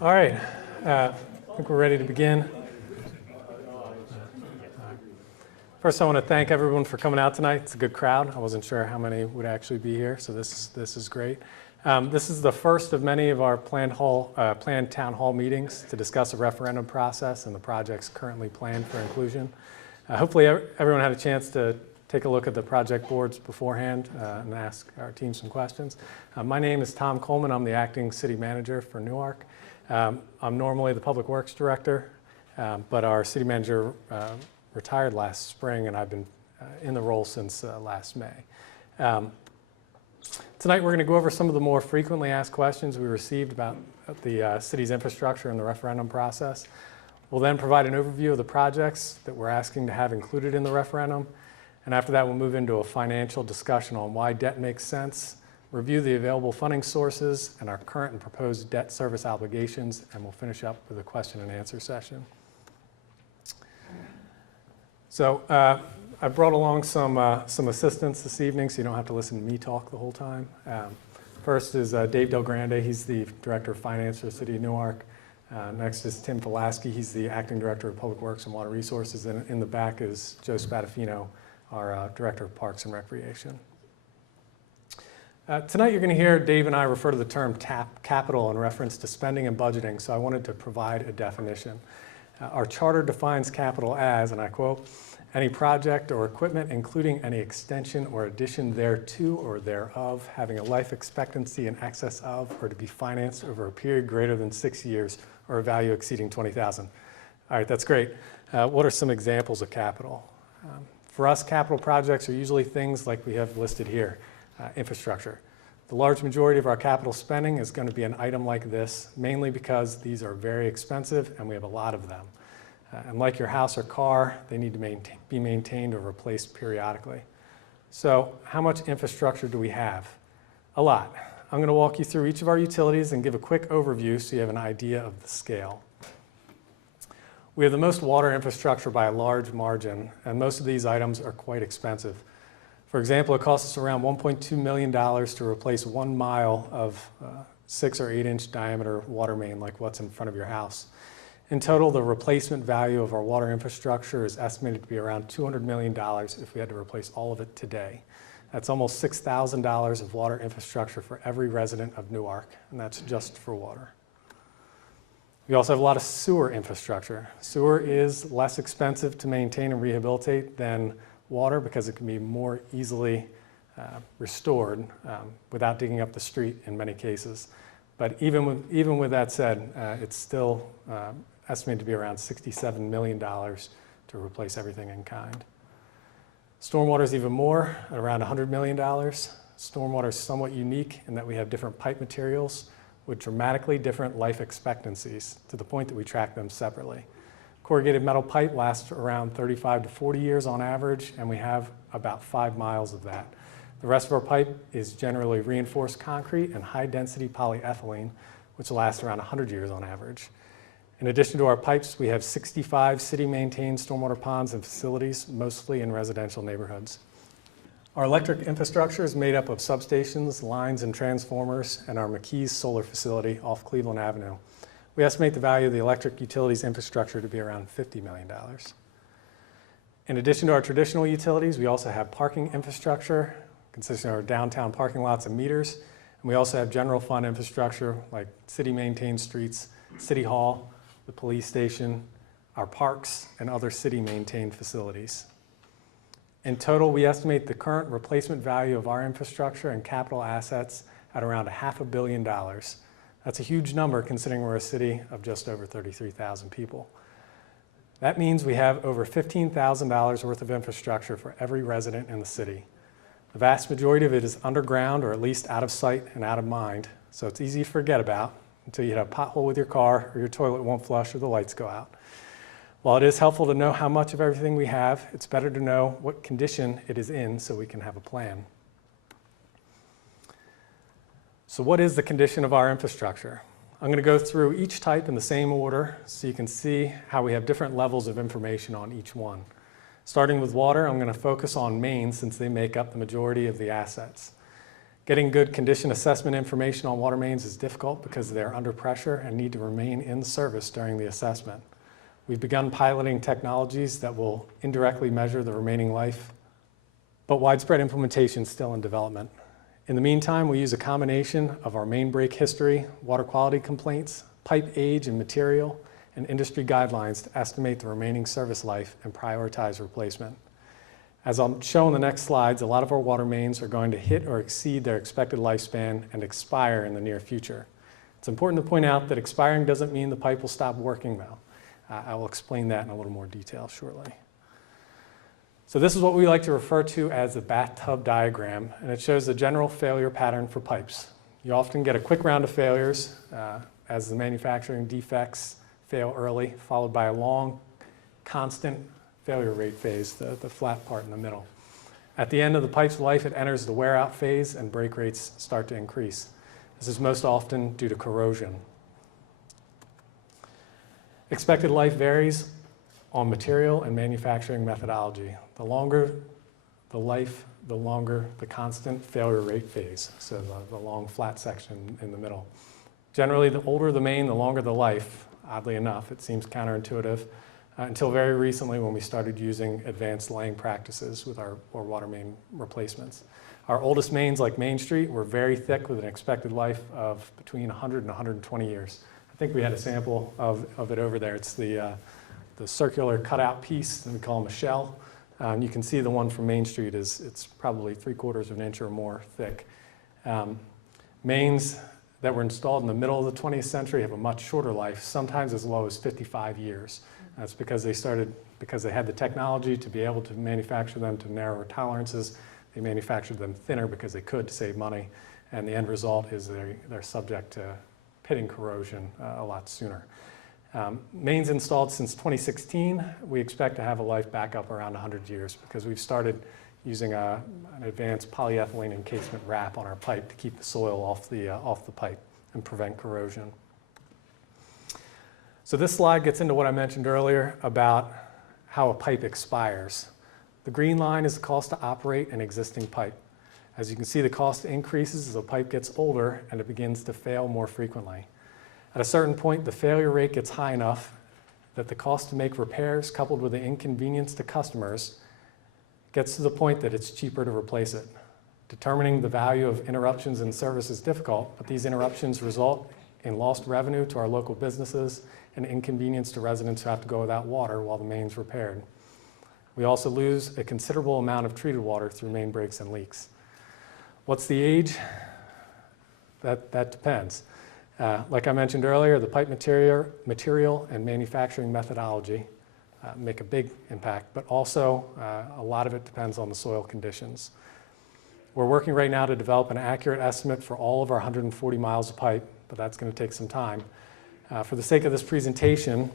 All right, I think we're ready to begin. First, I want to thank everyone for coming out tonight. It's a good crowd. I wasn't sure how many would actually be here, so this is great. This is the first of many of our planned town hall meetings to discuss the referendum process and the projects currently planned for inclusion. Hopefully, everyone had a chance to take a look at the project boards beforehand and ask our team some questions. My name is Tom Coleman. I'm the acting city manager for Newark. I'm normally the public works director, but our city manager retired last spring, and I've been in the role since last May. Tonight we're going to go over some of the more frequently asked questions we received about the city's infrastructure and the referendum process. We'll then provide an overview of the projects that we're asking to have included in the referendum, and after that we'll move into a financial discussion on why debt makes sense, review the available funding sources and our current and proposed debt service obligations, and we'll finish up with a question and answer session. So I brought along some assistants this evening, so you don't have to listen to me talk the whole time. First is Dave Del Grande. He's the Director of Finance for the City of Newark. Next is Tim Pulaski. He's the Acting Director of Public Works and Water Resources. And in the back is Joe Spadafino, our Director of Parks and Recreation. Tonight you're going to hear Dave and I refer to the term capital in reference to spending and budgeting, so I wanted to provide a definition. Our charter defines capital as, and I quote, any project or equipment including any extension or addition thereto or thereof having a life expectancy in excess of or to be financed over a period greater than 6 years or a value exceeding $20,000. All right, that's great. What are some examples of capital? For us, capital projects are usually things like we have listed here, infrastructure. The large majority of our capital spending is going to be an item like this, mainly because these are very expensive and we have a lot of them. And like your house or car, they need to be maintained or replaced periodically. So how much infrastructure do we have? A lot. I'm going to walk you through each of our utilities and give a quick overview so you have an idea of the scale. We have the most water infrastructure by a large margin, and most of these items are quite expensive. For example, it costs us around $1.2 million to replace 1 mile of 6 or 8 inch diameter water main like what's in front of your house. In total, the replacement value of our water infrastructure is estimated to be around $200 million if we had to replace all of it today. That's almost $6,000 of water infrastructure for every resident of Newark, and that's just for water. We also have a lot of sewer infrastructure. Sewer is less expensive to maintain and rehabilitate than water because it can be more easily restored without digging up the street in many cases. But even with that said, it's still estimated to be around $67 million to replace everything in kind. Stormwater is even more, at around $100 million. Stormwater is somewhat unique in that we have different pipe materials with dramatically different life expectancies to the point that we track them separately. Corrugated metal pipe lasts around 35 to 40 years on average, and we have about 5 miles of that. The rest of our pipe is generally reinforced concrete and high-density polyethylene, which lasts around 100 years on average. In addition to our pipes, we have 65 city-maintained stormwater ponds and facilities, mostly in residential neighborhoods. Our electric infrastructure is made up of substations, lines, and transformers, and our McKees solar facility off Cleveland Avenue. We estimate the value of the electric utilities infrastructure to be around $50 million. In addition to our traditional utilities, we also have parking infrastructure, consisting of our downtown parking lots and meters, and we also have general fund infrastructure like city-maintained streets, City Hall, the police station, our parks, and other city-maintained facilities. In total, we estimate the current replacement value of our infrastructure and capital assets at around $500 million. That's a huge number considering we're a city of just over 33,000 people. That means we have over $15,000 worth of infrastructure for every resident in the city. The vast majority of it is underground or at least out of sight and out of mind, so it's easy to forget about until you hit a pothole with your car or your toilet won't flush or the lights go out. While it is helpful to know how much of everything we have, it's better to know what condition it is in so we can have a plan. So what is the condition of our infrastructure? I'm going to go through each type in the same order so you can see how we have different levels of information on each one. Starting with water, I'm going to focus on mains since they make up the majority of the assets. Getting good condition assessment information on water mains is difficult because they're under pressure and need to remain in service during the assessment. We've begun piloting technologies that will indirectly measure the remaining life, but widespread implementation is still in development. In the meantime, we use a combination of our main break history, water quality complaints, pipe age and material, and industry guidelines to estimate the remaining service life and prioritize replacement. As I'll show in the next slides, a lot of our water mains are going to hit or exceed their expected lifespan and expire in the near future. It's important to point out that expiring doesn't mean the pipe will stop working though. I will explain that in a little more detail shortly. So this is what we like to refer to as the bathtub diagram, and it shows the general failure pattern for pipes. You often get a quick round of failures as the manufacturing defects fail early, followed by a long, constant failure rate phase, the flat part in the middle. At the end of the pipe's life, it enters the wear out phase and break rates start to increase. This is most often due to corrosion. Expected life varies on material and manufacturing methodology. The longer the life, the longer the constant failure rate phase, so the long flat section in the middle. Generally, the older the main, the longer the life. Oddly enough, it seems counterintuitive. Until very recently when we started using advanced laying practices with our water main replacements. Our oldest mains, like Main Street, were very thick with an expected life of between 100 and 120 years. I think we had a sample of it over there. It's the circular cutout piece that we call them a shell. You can see the one from Main Street it's probably 3/4 of an inch or more thick. Mains that were installed in the middle of the 20th century have a much shorter life, sometimes as low as 55 years. That's because they had the technology to be able to manufacture them to narrower tolerances. They manufactured them thinner because they could to save money. And the end result is they're subject to pitting corrosion a lot sooner. Mains installed since 2016, we expect to have a life back up around 100 years because we've started using an advanced polyethylene encasement wrap on our pipe to keep the soil off the pipe and prevent corrosion. So this slide gets into what I mentioned earlier about how a pipe expires. The green line is the cost to operate an existing pipe. As you can see, the cost increases as the pipe gets older and it begins to fail more frequently. At a certain point, the failure rate gets high enough that the cost to make repairs coupled with the inconvenience to customers gets to the point that it's cheaper to replace it. Determining the value of interruptions in service is difficult, but these interruptions result in lost revenue to our local businesses and inconvenience to residents who have to go without water while the main's repaired. We also lose a considerable amount of treated water through main breaks and leaks. What's the age? That depends. Like I mentioned earlier, the pipe material and manufacturing methodology make a big impact, but also a lot of it depends on the soil conditions. We're working right now to develop an accurate estimate for all of our 140 miles of pipe, but that's going to take some time. For the sake of this presentation,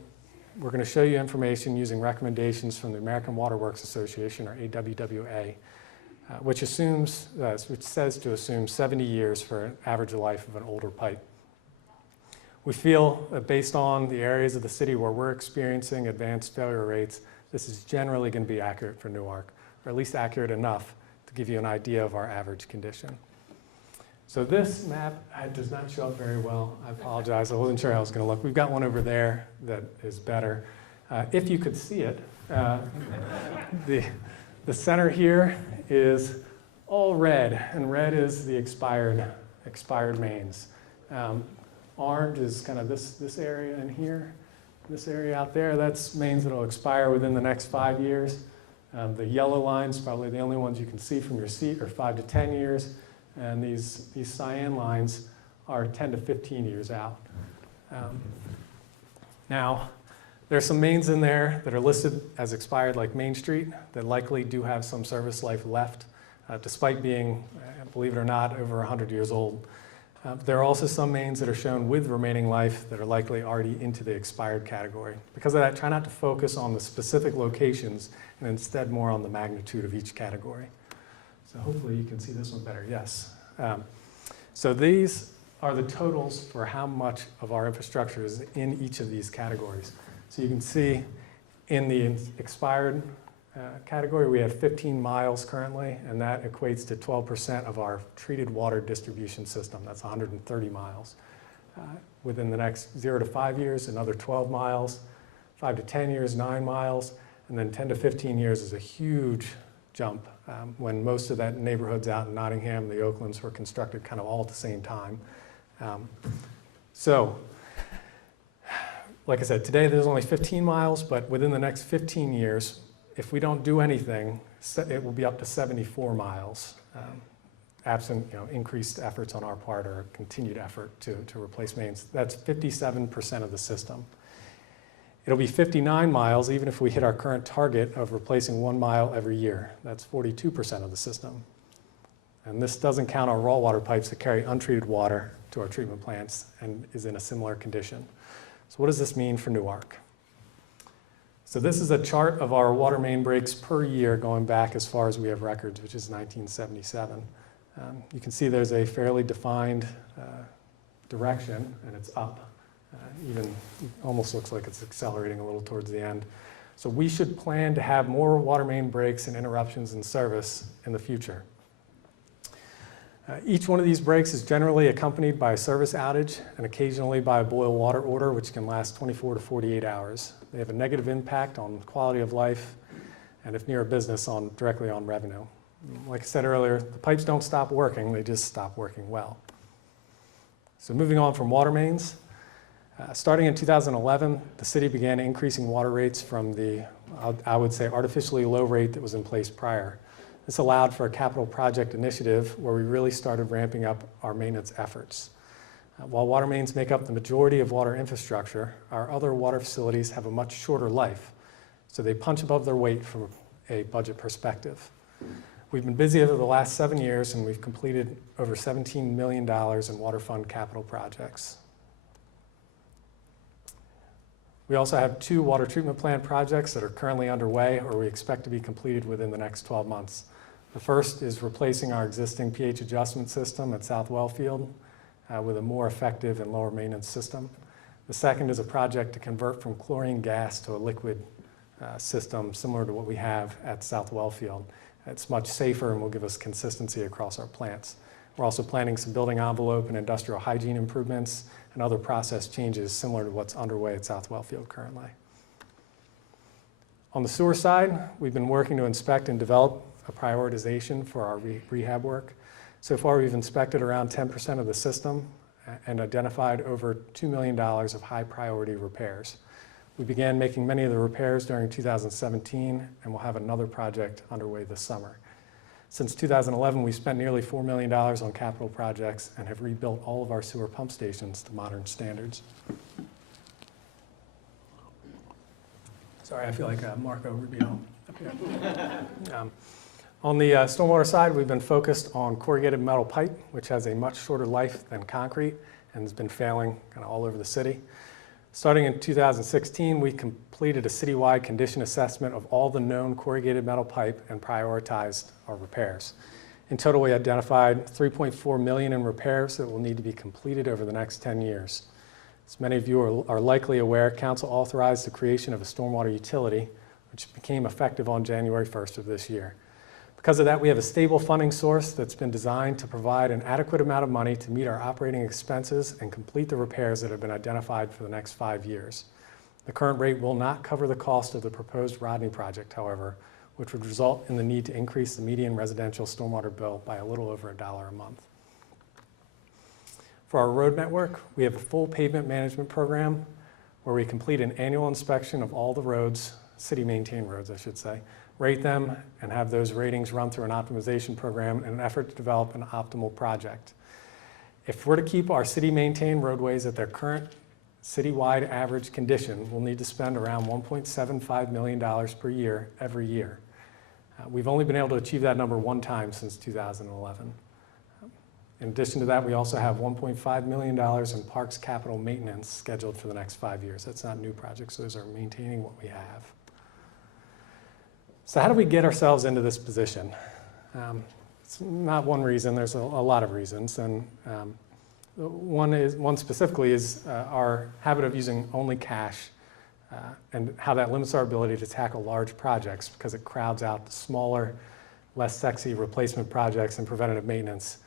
we're going to show you information using recommendations from the American Water Works Association, or AWWA, which says to assume 70 years for an average life of an older pipe. We feel that based on the areas of the city where we're experiencing advanced failure rates, this is generally going to be accurate for Newark, or at least accurate enough to give you an idea of our average condition. So this map does not show up very well. I apologize. I wasn't sure how it was going to look. We've got one over there that is better. If you could see it, the center here is all red, and red is the expired mains. Orange is kind of this area in here. This area out there, that's mains that will expire within the next 5 years. The yellow lines, probably the only ones you can see from your seat, are 5 to 10 years. And these cyan lines are 10 to 15 years out. Now, there's some mains in there that are listed as expired, like Main Street, that likely do have some service life left, despite being, believe it or not, over 100 years old. There are also some mains that are shown with remaining life that are likely already into the expired category. Because of that, try not to focus on the specific locations and instead more on the magnitude of each category. So hopefully you can see this one better. Yes. So these are the totals for how much of our infrastructure is in each of these categories. So you can see in the expired category, we have 15 miles currently, and that equates to 12% of our treated water distribution system. That's 130 miles. Within the next 0 to 5 years, another 12 miles, 5 to 10 years, 9 miles, and then 10 to 15 years is a huge jump when most of that neighborhoods out in Nottingham, the Oaklands were constructed kind of all at the same time. So, like I said, today there's only 15 miles, but within the next 15 years, if we don't do anything, it will be up to 74 miles, absent increased efforts on our part or continued effort to replace mains. That's 57% of the system. It'll be 59 miles even if we hit our current target of replacing 1 mile every year. That's 42% of the system. And this doesn't count our raw water pipes that carry untreated water to our treatment plants and is in a similar condition. So what does this mean for Newark? So this is a chart of our water main breaks per year going back as far as we have records, which is 1977. You can see there's a fairly defined direction, and it's up. Even almost looks like it's accelerating a little towards the end. So we should plan to have more water main breaks and interruptions in service in the future. Each one of these breaks is generally accompanied by a service outage and occasionally by a boil water order, which can last 24 to 48 hours. They have a negative impact on quality of life and, if near a business, directly on revenue. Like I said earlier, the pipes don't stop working, they just stop working well. So moving on from water mains, starting in 2011, the city began increasing water rates from the, I would say, artificially low rate that was in place prior. This allowed for a capital project initiative where we really started ramping up our maintenance efforts. While water mains make up the majority of water infrastructure, our other water facilities have a much shorter life, so they punch above their weight from a budget perspective. We've been busy over the last 7 years, and we've completed over $17 million in water fund capital projects. We also have 2 water treatment plant projects that are currently underway or we expect to be completed within the next 12 months. The first is replacing our existing pH adjustment system at South Wellfield with a more effective and lower maintenance system. The second is a project to convert from chlorine gas to a liquid system similar to what we have at South Wellfield. It's much safer and will give us consistency across our plants. We're also planning some building envelope and industrial hygiene improvements and other process changes similar to what's underway at South Wellfield currently. On the sewer side, we've been working to inspect and develop a prioritization for our rehab work. So far, we've inspected around 10% of the system and identified over $2 million of high priority repairs. We began making many of the repairs during 2017, and we'll have another project underway this summer. Since 2011, we spent nearly $4 million on capital projects and have rebuilt all of our sewer pump stations to modern standards. Sorry, I feel like Marco Rubio up here. On the stormwater side, we've been focused on corrugated metal pipe, which has a much shorter life than concrete and has been failing kind of all over the city. Starting in 2016, we completed a citywide condition assessment of all the known corrugated metal pipe and prioritized our repairs. In total, we identified $3.4 million in repairs that will need to be completed over the next 10 years. As many of you are likely aware, Council authorized the creation of a stormwater utility, which became effective on January 1st of this year. Because of that, we have a stable funding source that's been designed to provide an adequate amount of money to meet our operating expenses and complete the repairs that have been identified for the next 5 years. The current rate will not cover the cost of the proposed Rodney project, however, which would result in the need to increase the median residential stormwater bill by a little over $1 a month. For our road network, we have a full pavement management program where we complete an annual inspection of all the roads, city-maintained roads, I should say, rate them, and have those ratings run through an optimization program in an effort to develop an optimal project. If we're to keep our city-maintained roadways at their current citywide average condition, we'll need to spend around $1.75 million per year every year. We've only been able to achieve that number 1 time since 2011. In addition to that, we also have $1.5 million in parks capital maintenance scheduled for the next 5 years. That's not new projects, those are maintaining what we have. So how do we get ourselves into this position? It's not one reason, there's a lot of reasons. And one specifically is our habit of using only cash and how that limits our ability to tackle large projects because it crowds out the smaller, less sexy replacement projects and preventative maintenance.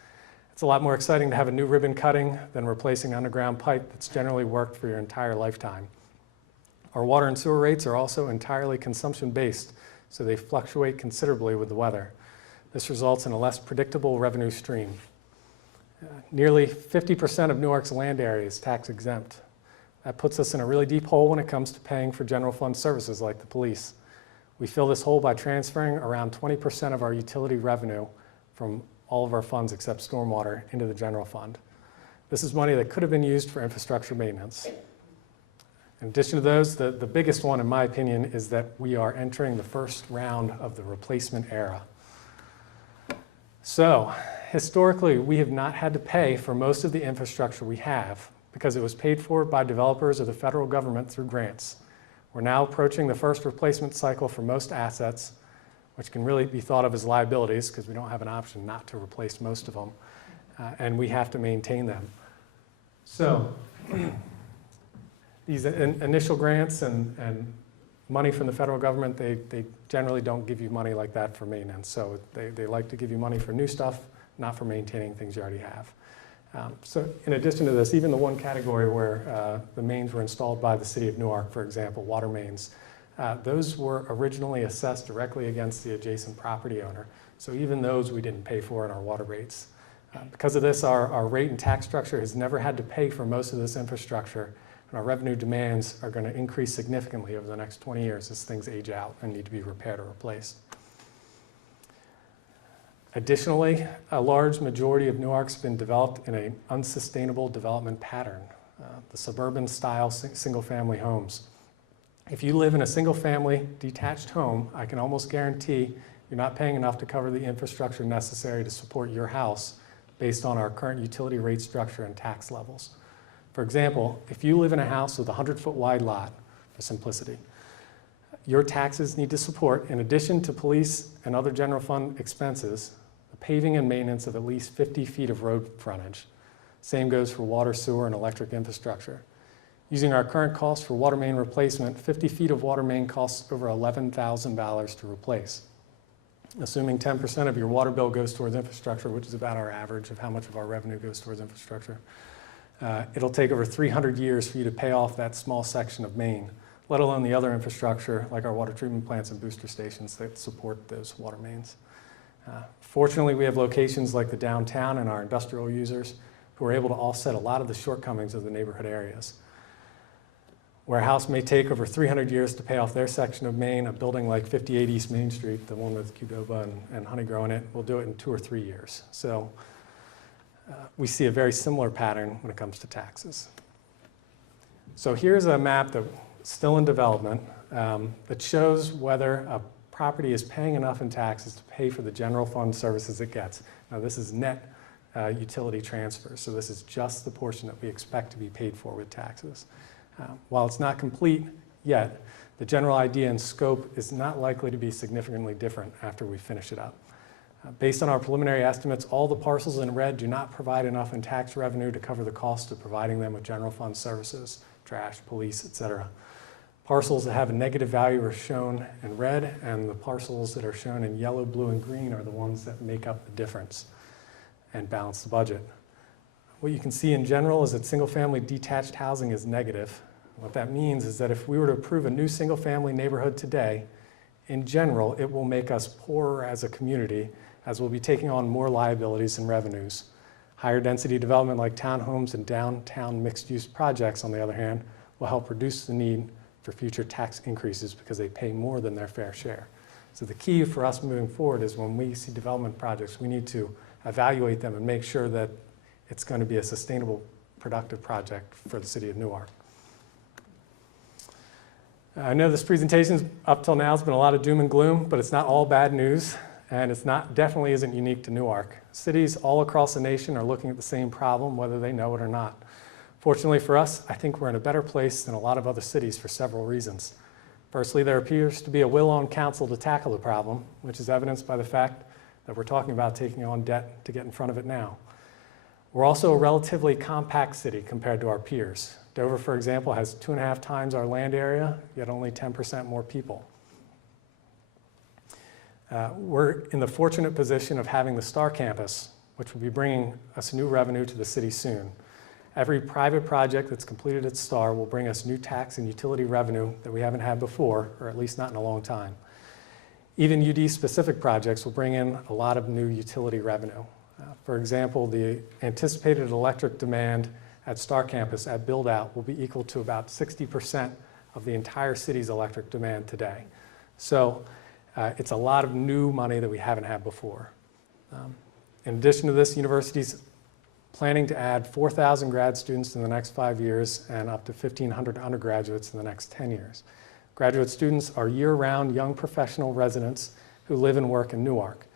It's a lot more exciting to have a new ribbon cutting than replacing underground pipe that's generally worked for your entire lifetime. Our water and sewer rates are also entirely consumption-based, so they fluctuate considerably with the weather. This results in a less predictable revenue stream. Nearly 50% of Newark's land area is tax exempt. That puts us in a really deep hole when it comes to paying for general fund services like the police. We fill this hole by transferring around 20% of our utility revenue from all of our funds except stormwater into the general fund. This is money that could have been used for infrastructure maintenance. In addition to those, the biggest one, in my opinion, is that we are entering the first round of the replacement era. So, historically, we have not had to pay for most of the infrastructure we have because it was paid for by developers or the federal government through grants. We're now approaching the first replacement cycle for most assets, which can really be thought of as liabilities because we don't have an option not to replace most of them, and we have to maintain them. So, these initial grants and money from the federal government, they generally don't give you money like that for maintenance. So they like to give you money for new stuff, not for maintaining things you already have. So in addition to this, even the one category where the mains were installed by the city of Newark, for example, water mains, those were originally assessed directly against the adjacent property owner. So even those we didn't pay for in our water rates. Because of this, our rate and tax structure has never had to pay for most of this infrastructure. And our revenue demands are going to increase significantly over the next 20 years as things age out and need to be repaired or replaced. Additionally, a large majority of Newark's been developed in an unsustainable development pattern, the suburban style single-family homes. If you live in a single-family detached home, I can almost guarantee you're not paying enough to cover the infrastructure necessary to support your house based on our current utility rate structure and tax levels. For example, if you live in a house with a 100-foot wide lot, for simplicity, your taxes need to support, in addition to police and other general fund expenses, the paving and maintenance of at least 50 feet of road frontage. Same goes for water, sewer, and electric infrastructure. Using our current cost for water main replacement, 50 feet of water main costs over $11,000 to replace. Assuming 10% of your water bill goes towards infrastructure, which is about our average of how much of our revenue goes towards infrastructure, it'll take over 300 years for you to pay off that small section of main, let alone the other infrastructure like our water treatment plants and booster stations that support those water mains. Fortunately, we have locations like the downtown and our industrial users who are able to offset a lot of the shortcomings of the neighborhood areas. Where a house may take over 300 years to pay off their section of main, a building like 58 East Main Street, the one with Qdoba and Honeygrow in it, will do it in 2 or 3 years. So we see a very similar pattern when it comes to taxes. So here's a map that's still in development that shows whether a property is paying enough in taxes to pay for the general fund services it gets. Now this is net utility transfers, so this is just the portion that we expect to be paid for with taxes. While it's not complete yet, the general idea and scope is not likely to be significantly different after we finish it up. Based on our preliminary estimates, all the parcels in red do not provide enough in tax revenue to cover the cost of providing them with general fund services, trash, police, etc. Parcels that have a negative value are shown in red, and the parcels that are shown in yellow, blue, and green are the ones that make up the difference and balance the budget. What you can see in general is that single-family detached housing is negative. What that means is that if we were to approve a new single-family neighborhood today, in general, it will make us poorer as a community, as we'll be taking on more liabilities and revenues. Higher density development like townhomes and downtown mixed-use projects, on the other hand, will help reduce the need for future tax increases because they pay more than their fair share. So the key for us moving forward is when we see development projects, we need to evaluate them and make sure that it's going to be a sustainable, productive project for the city of Newark. I know this presentation up till now has been a lot of doom and gloom, but it's not all bad news, and it's definitely isn't unique to Newark. Cities all across the nation are looking at the same problem, whether they know it or not. Fortunately for us, I think we're in a better place than a lot of other cities for several reasons. Firstly, there appears to be a will on council to tackle the problem, which is evidenced by the fact that we're talking about taking on debt to get in front of it now. We're also a relatively compact city compared to our peers. Dover, for example, has 2.5 times our land area, yet only 10% more people. We're in the fortunate position of having the Star Campus, which will be bringing us new revenue to the city soon. Every private project that's completed at Star will bring us new tax and utility revenue that we haven't had before, or at least not in a long time. Even UD-specific projects will bring in a lot of new utility revenue. For example, the anticipated electric demand at Star Campus at build-out will be equal to about 60% of the entire city's electric demand today. So it's a lot of new money that we haven't had before. In addition to this, university's planning to add 4,000 grad students in the next 5 years and up to 1,500 undergraduates in the next 10 years. Graduate students are year-round young professional residents who live and work in Newark.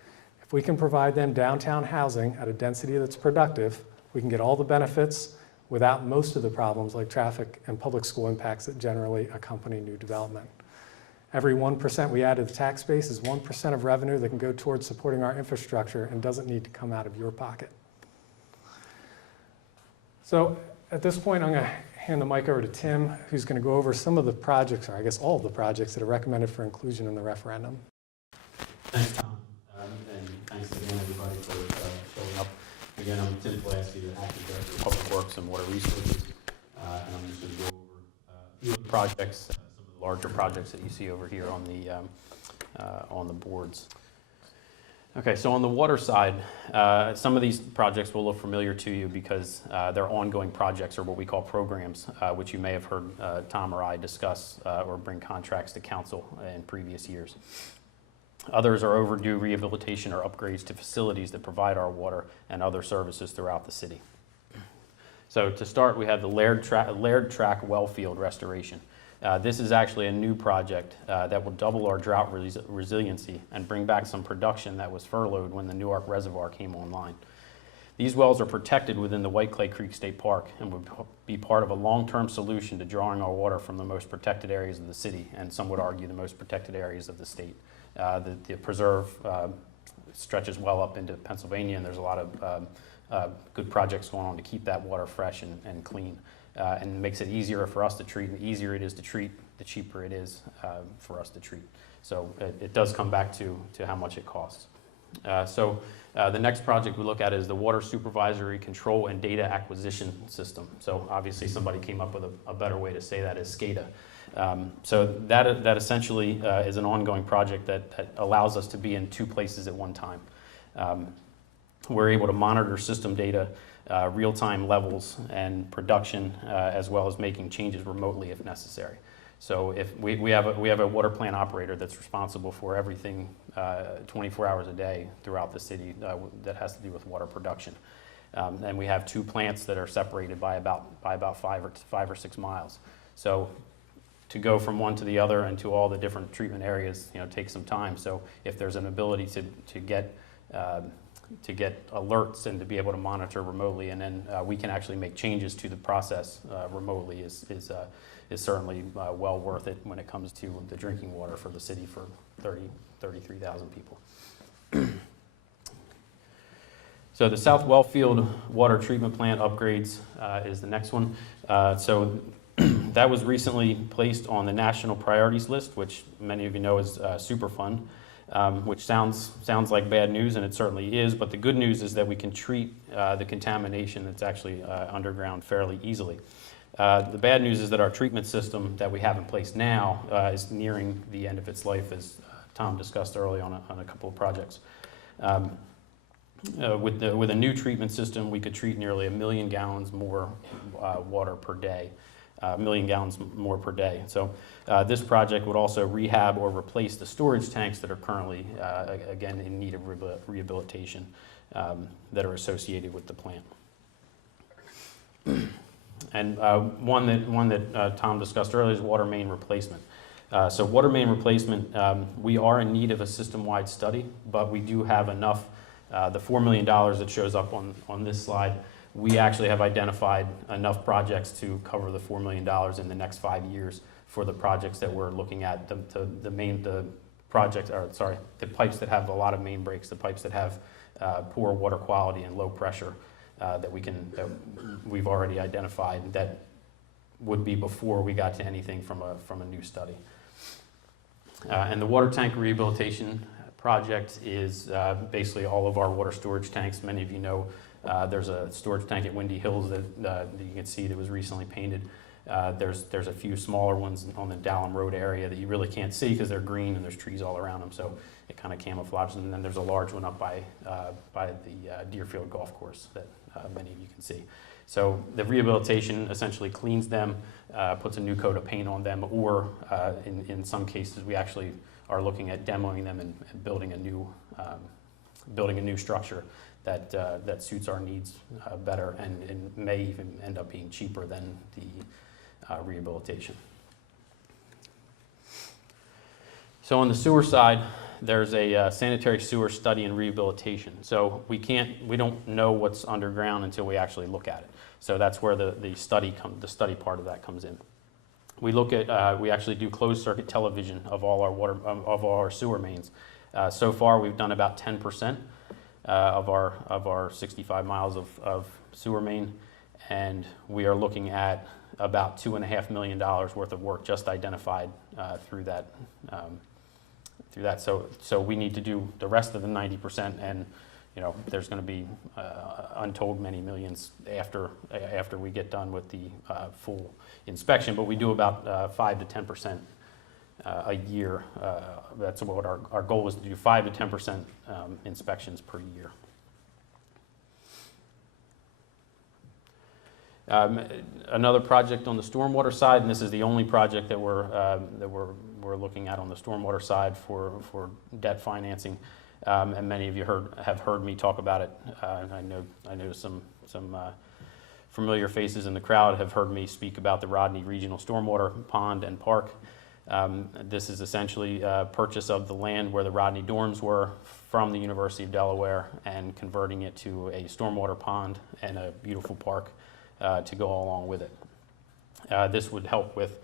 If we can provide them downtown housing at a density that's productive, we can get all the benefits without most of the problems like traffic and public school impacts that generally accompany new development. Every 1% we add to the tax base is 1% of revenue that can go towards supporting our infrastructure and doesn't need to come out of your pocket. So at this point, I'm going to hand the mic over to Tim, who's going to go over some of the projects, or I guess all of the projects that are recommended for inclusion in the referendum. Thanks, Tom. And thanks again, everybody, for showing up. Again, I'm Tim Pulaski, the Acting Director of Public Works and Water Resources. And I'm just going to go over a few of the projects, some of the larger projects that you see over here on the boards. Okay, so on the water side, some of these projects will look familiar to you because they're ongoing projects, or what we call programs, which you may have heard Tom or I discuss or bring contracts to council in previous years. Others are overdue rehabilitation or upgrades to facilities that provide our water and other services throughout the city. So to start, we have the Laird Track well field restoration. This is actually a new project that will double our drought resiliency and bring back some production that was furloughed when the Newark Reservoir came online. These wells are protected within the White Clay Creek State Park and would be part of a long-term solution to drawing our water from the most protected areas of the city, and some would argue the most protected areas of the state. The preserve stretches well up into Pennsylvania, and there's a lot of good projects going on to keep that water fresh and clean. And makes it easier for us to treat. And the easier it is to treat, the cheaper it is for us to treat. So it does come back to how much it costs. The next project we look at is the Water Supervisory Control and Data Acquisition System. So obviously somebody came up with a better way to say that is SCADA. So that essentially is an ongoing project that allows us to be in 2 places at one time. We're able to monitor system data, real-time levels and production, as well as making changes remotely if necessary. So if we have a water plant operator that's responsible for everything 24 hours a day throughout the city that has to do with water production. And we have 2 plants that are separated by about 5 or 6 miles. So to go from one to the other and to all the different treatment areas, takes some time. So if there's an ability to get alerts and to be able to monitor remotely, and then we can actually make changes to the process remotely is certainly well worth it when it comes to the drinking water for the city for 33,000 people. So the South Wellfield Water Treatment Plant upgrades is the next one. So that was recently placed on the national priorities list, which many of you know is Superfund. Which sounds like bad news, and it certainly is, but the good news is that we can treat the contamination that's actually underground fairly easily. The bad news is that our treatment system that we have in place now is nearing the end of its life, as Tom discussed early on a couple of projects. With a new treatment system, we could treat nearly 1 million gallons more water per day. 1 million gallons more per day. So this project would also rehab or replace the storage tanks that are currently, again, in need of rehabilitation that are associated with the plant. And one that Tom discussed earlier is water main replacement. So water main replacement, we are in need of a system-wide study, but we do have enough, the $4 million that shows up on this slide, we actually have identified enough projects to cover the $4 million in the next 5 years for the projects that we're looking at. The pipes that have a lot of main breaks, the pipes that have poor water quality and low pressure that we've already identified that would be before we got to anything from a new study. And the water tank rehabilitation project is basically all of our water storage tanks. Many of you know there's a storage tank at Windy Hills that you can see that was recently painted. There's a few smaller ones on the Dallam Road area that you really can't see because they're green and there's trees all around them, so it kind of camouflages. And then there's a large one up by the Deerfield Golf Course that many of you can see. So the rehabilitation essentially cleans them, puts a new coat of paint on them, or in some cases we actually are looking at demoing them and building a new structure that suits our needs better and may even end up being cheaper than the rehabilitation. So on the sewer side, there's a sanitary sewer study and rehabilitation. So we don't know what's underground until we actually look at it. So that's where the study part of that comes in. We look at we actually do closed circuit television of all our sewer mains. So far, we've done about 10% of our 65 miles of sewer main, and we are looking at about $2.5 million worth of work just identified through that. So we need to do the rest of the 90%, and there's going to be untold many millions after we get done with the full inspection. But we do about 5 to 10% a year. That's what our goal is, to do 5 to 10% inspections per year. Another project on the stormwater side, and this is the only project that we're looking at on the stormwater side for debt financing, and many of you have heard me talk about it. I know some familiar faces in the crowd have heard me speak about the Rodney Regional Stormwater Pond and Park. This is essentially a purchase of the land where the Rodney dorms were from the University of Delaware and converting it to a stormwater pond and a beautiful park to go along with it. This would help with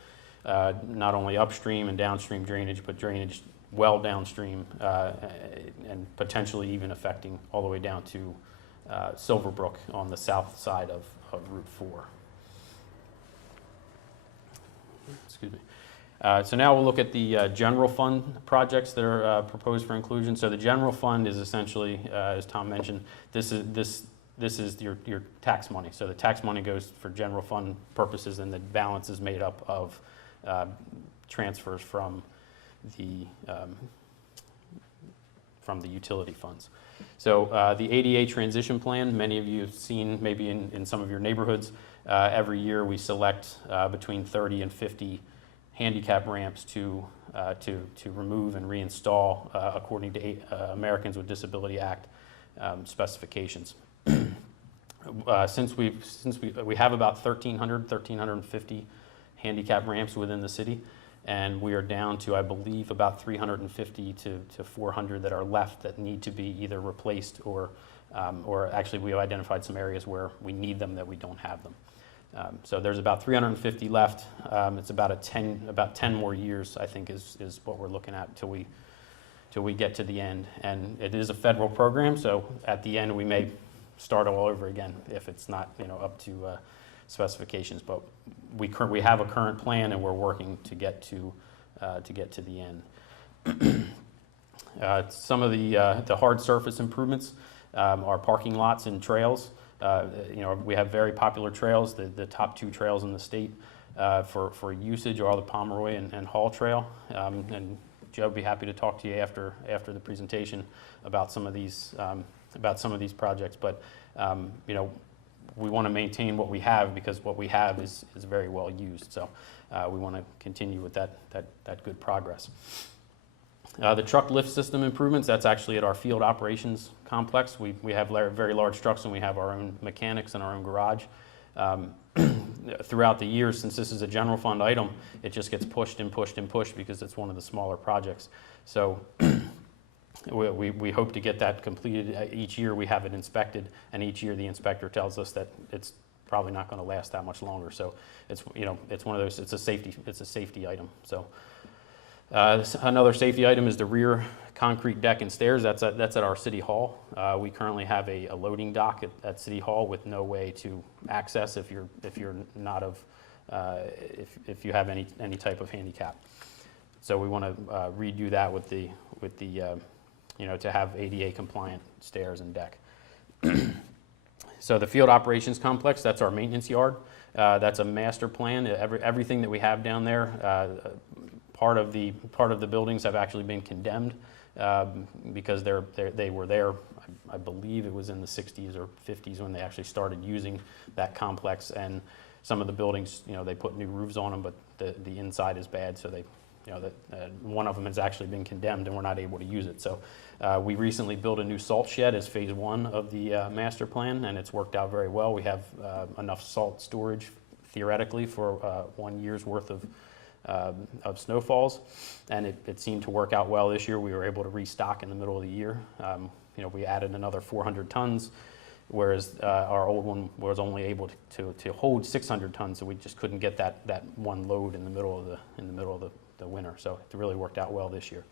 not only upstream and downstream drainage, but drainage well downstream and potentially even affecting all the way down to Silverbrook on the south side of Route 4. Excuse me. So now we'll look at the general fund projects that are proposed for inclusion. So the general fund is essentially, as Tom mentioned, this is your tax money. So the tax money goes for general fund purposes, and the balance is made up of transfers from the utility funds. So the ADA transition plan, many of you have seen maybe in some of your neighborhoods. Every year we select between 30 and 50 handicap ramps to remove and reinstall according to Americans with Disability Act specifications. Since we have about 1,350 handicap ramps within the city, and we are down to, I believe, about 350 to 400 that are left that need to be either replaced or actually we've identified some areas where we need them that we don't have them. So there's about 350 left. It's about 10 more years, I think, is what we're looking at till we get to the end. And it is a federal program, so at the end we may start all over again if it's not up to specifications. But we have a current plan, and we're working to get to the end. Some of the hard surface improvements are parking lots and trails. We have very popular trails. The top 2 trails in the state for usage are the Pomeroy and Hall Trail. And Joe would be happy to talk to you after the presentation about some of these projects. But we want to maintain what we have, because what we have is very well used. So we want to continue with that good progress. The truck lift system improvements, that's actually at our field operations complex. We have very large trucks, and we have our own mechanics and our own garage. Throughout the years, since this is a general fund item, it just gets pushed and pushed and pushed because it's one of the smaller projects. So we hope to get that completed. Each year we have it inspected, and each year the inspector tells us that it's probably not going to last that much longer. So it's one of those. It's a safety item. So. Another safety item is the rear concrete deck and stairs. That's at our City Hall. We currently have a loading dock at City Hall with no way to access if you're not of if you have any type of handicap. So we want to redo that with the to have ADA compliant stairs and deck. So the field operations complex, that's our maintenance yard. That's a master plan. Everything that we have down there, part of the buildings have actually been condemned because they were there. I believe it was in the 60s or 50s when they actually started using that complex, and some of the buildings, they put new roofs on them, but the inside is bad, so they, one of them has actually been condemned and we're not able to use it. So we recently built a new salt shed as phase 1 of the master plan, and it's worked out very well. We have enough salt storage theoretically for 1 year's worth of snowfalls, and it seemed to work out well this year. We were able to restock in the middle of the year. We added another 400 tons, whereas our old one was only able to hold 600 tons, so we just couldn't get that one load in the middle of the winter. So it really worked out well this year.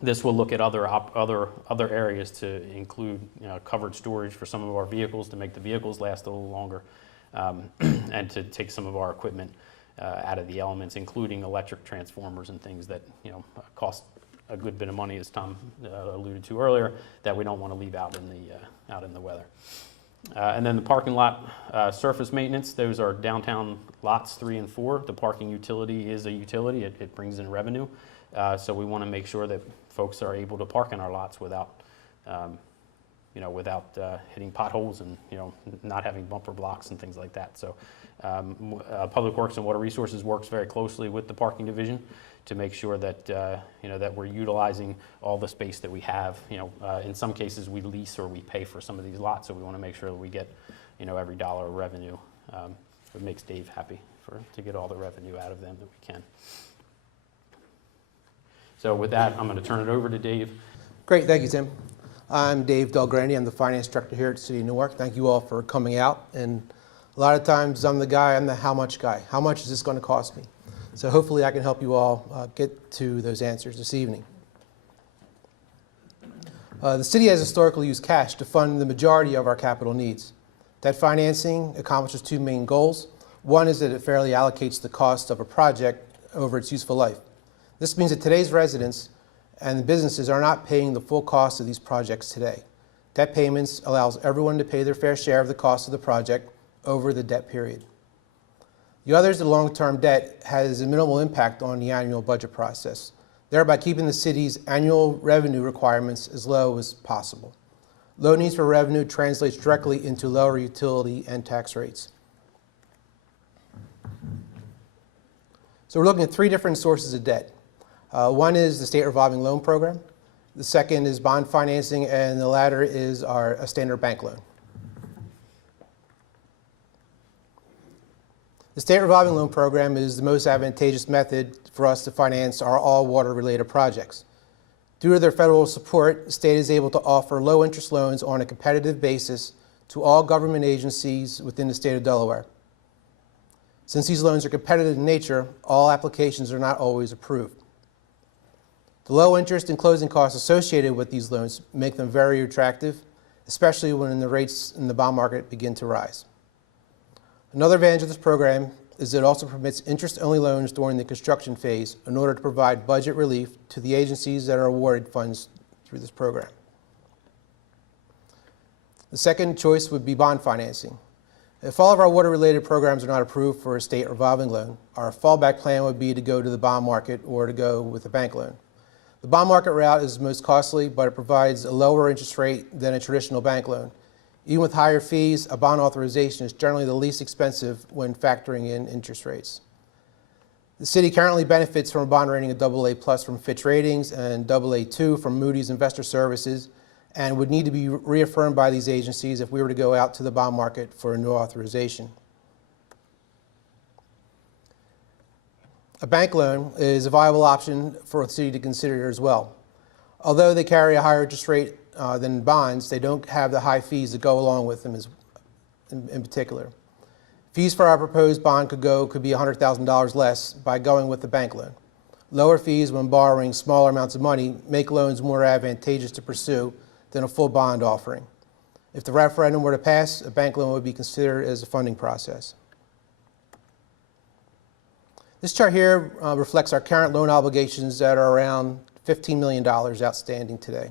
This will look at other areas to include covered storage for some of our vehicles to make the vehicles last a little longer, and to take some of our equipment out of the elements, including electric transformers and things that cost a good bit of money, as Tom alluded to earlier, that we don't want to leave out in the weather. And then the parking lot surface maintenance, those are downtown lots 3 and 4. The parking utility is a utility. It brings in revenue. So we want to make sure that folks are able to park in our lots without hitting potholes and not having bumper blocks and things like that. So Public Works and Water Resources works very closely with the parking division to make sure that that we're utilizing all the space that we have. In some cases we lease or we pay for some of these lots, so we want to make sure that we get every dollar of revenue. It makes Dave happy to get all the revenue out of them that we can. So with that, I'm going to turn it over to Dave. Great, thank you, Tim. I'm Dave Delgrandi. I'm the finance director here at the City of Newark. Thank you all for coming out. And a lot of times I'm the how much guy. How much is this going to cost me? So hopefully I can help you all get to those answers this evening. The city has historically used cash to fund the majority of our capital needs. Debt financing accomplishes 2 main goals. One is that it fairly allocates the cost of a project over its useful life. This means that today's residents and the businesses are not paying the full cost of these projects today. Debt payments allows everyone to pay their fair share of the cost of the project over the debt period. The other is the long-term debt has a minimal impact on the annual budget process, thereby keeping the city's annual revenue requirements as low as possible. Low needs for revenue translates directly into lower utility and tax rates. So we're looking at 3 different sources of debt. One is the state revolving loan program. The second is bond financing, and the latter is a standard bank loan. The state revolving loan program is the most advantageous method for us to finance our all water-related projects. Due to their federal support, the state is able to offer low-interest loans on a competitive basis to all government agencies within the state of Delaware. Since these loans are competitive in nature, all applications are not always approved. The low interest and closing costs associated with these loans make them very attractive, especially when the rates in the bond market begin to rise. Another advantage of this program is that it also permits interest-only loans during the construction phase in order to provide budget relief to the agencies that are awarded funds through this program. The second choice would be bond financing. If all of our water-related programs are not approved for a state revolving loan, our fallback plan would be to go to the bond market or to go with a bank loan. The bond market route is most costly, but it provides a lower interest rate than a traditional bank loan. Even with higher fees, a bond authorization is generally the least expensive when factoring in interest rates. The city currently benefits from a bond rating of AA+ from Fitch Ratings and AA2 from Moody's Investor Services, and would need to be reaffirmed by these agencies if we were to go out to the bond market for a new authorization. A bank loan is a viable option for the city to consider as well. Although they carry a higher interest rate than bonds, they don't have the high fees that go along with them in particular. Fees for our proposed bond could be $100,000 less by going with the bank loan. Lower fees when borrowing smaller amounts of money make loans more advantageous to pursue than a full bond offering. If the referendum were to pass, a bank loan would be considered as a funding process. This chart here reflects our current loan obligations that are around $15 million outstanding today.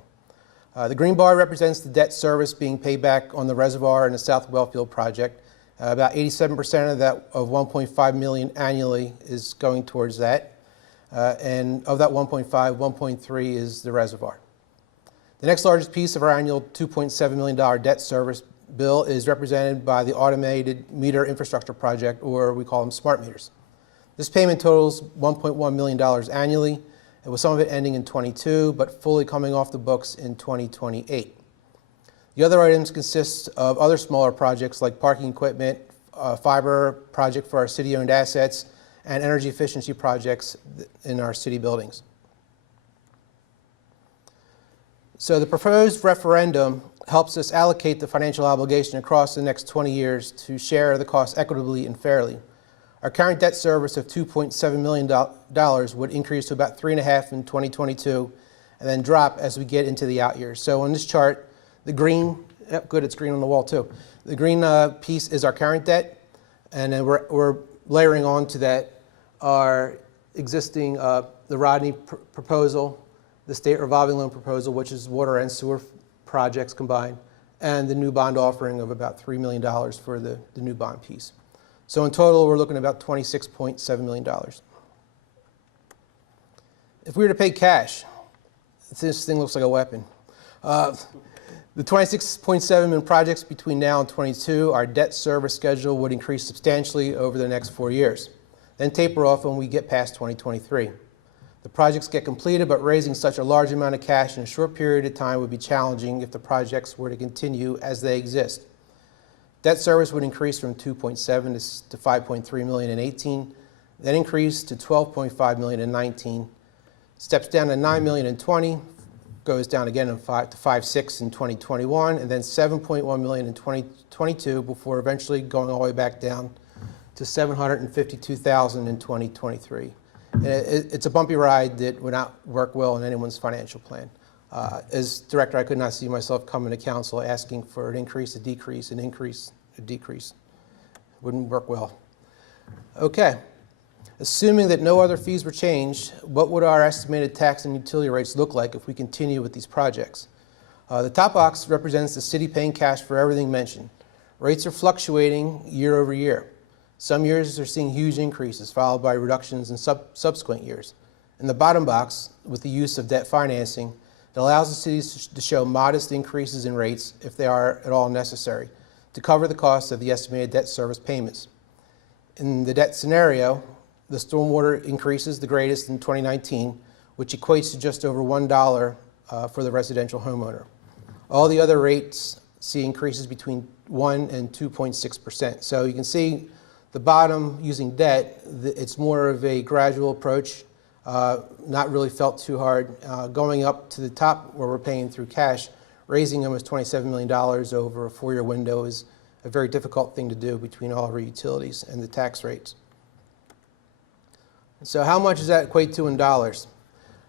The green bar represents the debt service being paid back on the reservoir and the South Wellfield project. About 87% of that, of 1.5 million annually, is going towards that. And of that 1.5, 1.3 is the reservoir. The next largest piece of our annual $2.7 million debt service bill is represented by the automated meter infrastructure project, or we call them smart meters. This payment totals $1.1 million annually, and with some of it ending in 22, but fully coming off the books in 2028. The other items consist of other smaller projects like parking equipment, fiber project for our city-owned assets, and energy efficiency projects in our city buildings. So the proposed referendum helps us allocate the financial obligation across the next 20 years to share the cost equitably and fairly. Our current debt service of $2.7 million would increase to about $3.5 in 2022 and then drop as we get into the out years. So on this chart, the green, yep, good, it's green on the wall too. The green piece is our current debt, and then we're layering on to that our existing, the Rodney proposal, the state revolving loan proposal, which is water and sewer projects combined, and the new bond offering of about $3 million for the new bond piece. So in total, we're looking at about $26.7 million. If we were to pay cash, this thing looks like a weapon. The 26.7 million projects between now and 22, our debt service schedule would increase substantially over the next 4 years, then taper off when we get past 2023. The projects get completed, but raising such a large amount of cash in a short period of time would be challenging if the projects were to continue as they exist. Debt service would increase from 2.7 to 5.3 million in 18, then increase to 12.5 million in 19, steps down to 9 million in 20, goes down again to 5.6 in 2021, and then 7.1 million in 2022 before eventually going all the way back down to 752,000 in 2023. And it's a bumpy ride that would not work well in anyone's financial plan. As director, I could not see myself coming to council asking for an increase, a decrease, an increase, a decrease. Wouldn't work well. Okay. Assuming that no other fees were changed, what would our estimated tax and utility rates look like if we continue with these projects? The top box represents the city paying cash for everything mentioned. Rates are fluctuating year over year. Some years are seeing huge increases, followed by reductions in subsequent years. In the bottom box, with the use of debt financing, it allows the cities to show modest increases in rates, if they are at all necessary, to cover the cost of the estimated debt service payments. In the debt scenario, the stormwater increases the greatest in 2019, which equates to just over $1 for the residential homeowner. All the other rates see increases between 1 and 2.6%. So you can see the bottom, using debt, it's more of a gradual approach, not really felt too hard. Going up to the top where we're paying through cash, raising almost $27 million over a 4-year window is a very difficult thing to do between all of our utilities and the tax rates. So how much does that equate to in dollars?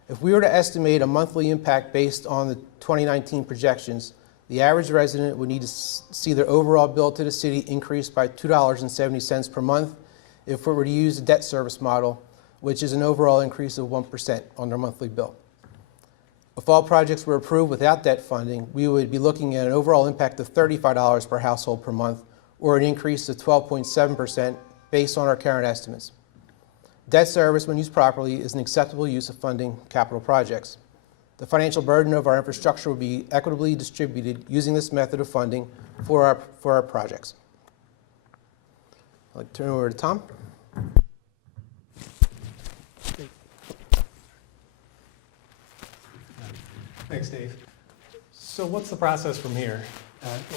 If we were to estimate a monthly impact based on the 2019 projections, the average resident would need to see their overall bill to the city increase by $2.70 per month if we were to use the debt service model, which is an overall increase of 1% on their monthly bill. If all projects were approved without debt funding, we would be looking at an overall impact of $35 per household per month, or an increase of 12.7% based on our current estimates. Debt service, when used properly, is an acceptable use of funding capital projects. The financial burden of our infrastructure will be equitably distributed using this method of funding for our projects. I'd like to turn it over to Tom. Thanks, Dave. So what's the process from here?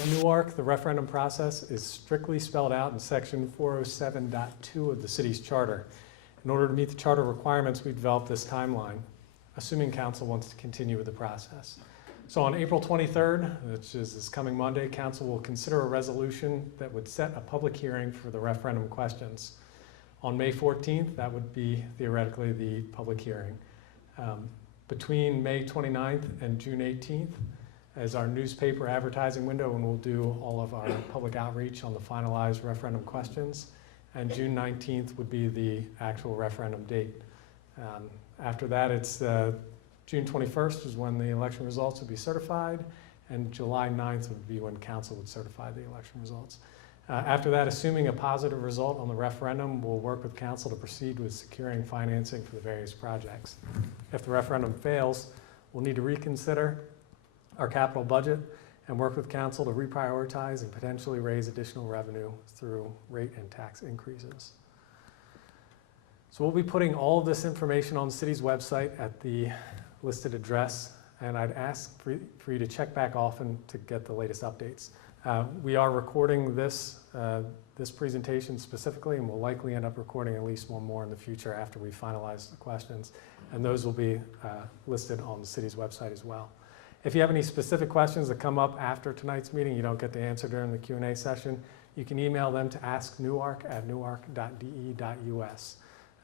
In Newark, the referendum process is strictly spelled out in section 407.2 of the city's charter. In order to meet the charter requirements, we developed this timeline, assuming council wants to continue with the process. So on April 23rd, which is this coming Monday, council will consider a resolution that would set a public hearing for the referendum questions. On May 14th, that would be theoretically the public hearing. Between May 29th and June 18th is our newspaper advertising window, and we'll do all of our public outreach on the finalized referendum questions. and June 19th would be the actual referendum date. After that, it's June 21st is when the election results would be certified, and July 9th would be when council would certify the election results. After that, assuming a positive result on the referendum, we'll work with council to proceed with securing financing for the various projects. If the referendum fails, we'll need to reconsider our capital budget and work with council to reprioritize and potentially raise additional revenue through rate and tax increases. So we'll be putting all of this information on the city's website at the listed address, and I'd ask for you to check back often to get the latest updates. We are recording this presentation specifically, and we'll likely end up recording at least one more in the future after we finalize the questions, and those will be listed on the city's website as well. If you have any specific questions that come up after tonight's meeting you don't get to answer during the Q&A session, you can email them to asknewark@newark.de.us,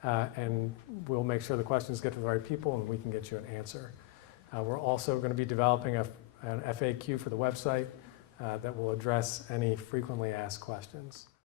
and we'll make sure the questions get to the right people and we can get you an answer. We're also going to be developing an FAQ for the website that will address any frequently asked questions.